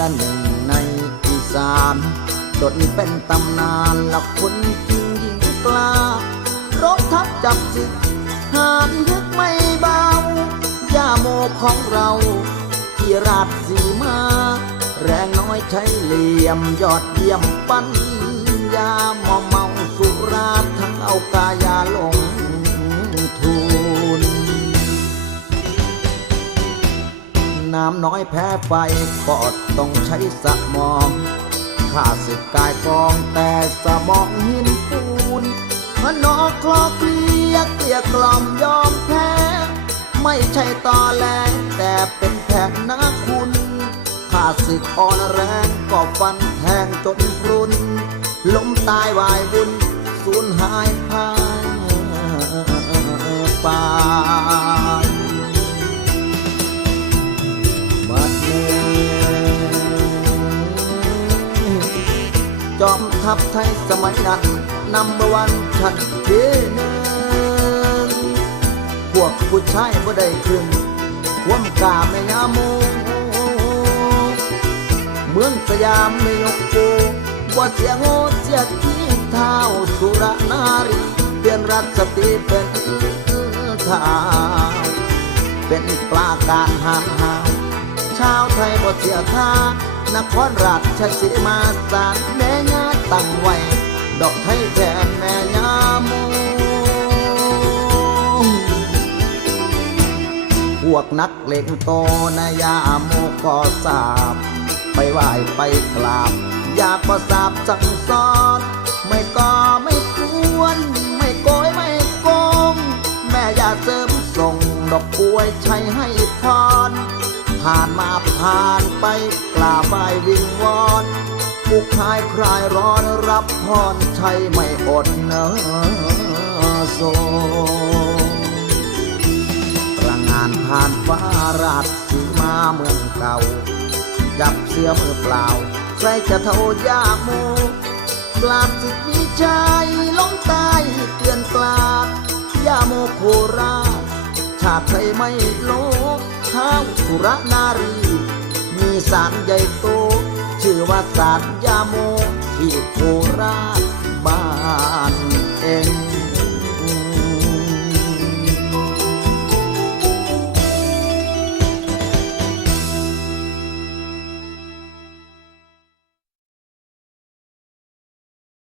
ละหนึ่งในอีสานจนเป็นตำนานละคนจริงหญิงกล้ารบทับจับศึกหานยึกไม่เบาย่าโมของเรา ที่ราชสีมา แรงน้อยใช้เหลี่ยมยอดเยี่ยมปัญญามอมเมาสุราทั้งเอากายาลง น้ำน้อยแพ้ไฟก็ต้องใช้สมองข้าศึกกายกองแต่สมองหินปูนพนอคลอเคลียเกลียกล่อมยอมแพ้ ไม่ใช่ตอแหลแต่เป็นแผนนาคุณข้าศึกอ่อนแรงก็ฟันแทงจนพรุนล้มตายวายวุ่นสูญหาย ทัพไทยสมัยนั้นนำวันชัดเจนพวกผู้ชายบ่ได้ขึ้นความกาแม่ยาโมเมืองสยามไม่ยกโกว่าเสียงโง่เสียที่เท้าสุรนารีเปลี่ยนรัฐสติเป็นเท้าเป็นปลาการหามหาวชาวไทยบ่เสียท่านครราชสีมาสารแม่ยา ตั้งไว้ ดอกไทยแทนแม่ยาโมพวกนักเลงโตนายาโมก็ทราบ ไปไหว้ไปกราบ อยากประสาบสั่งสอนไม่ก็ไม่ควร ไม่โกยไม่โกง แม่อย่าเสริมส่งดอกป่วยใช้ให้พรผ่านมาผ่านไปกราบไหว้วิงวอน ผู้คลายคลายร้อนรับพรใช้ไม่อดเนอโซประงานผ่านฟ้าราชสีมาเมืองเก่า จับเสือมือเปล่า ใครจะเท่ายาโมกลาดสิทธิชัยลงใต้เกลื่อนกลาดยาโมโคราชชาติไทยไม่โลกท้าสุรนารี มีสารใหญ่โต ว่าสารยาโมที่โคราช